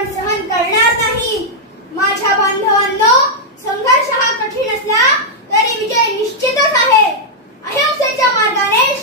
आपण सहन करणार नाही। माझ्या बांधवांनो, संघर्ष हा कठीण असला तरी विजय निश्चितच आहे। अहिंसेच्या मार्गाने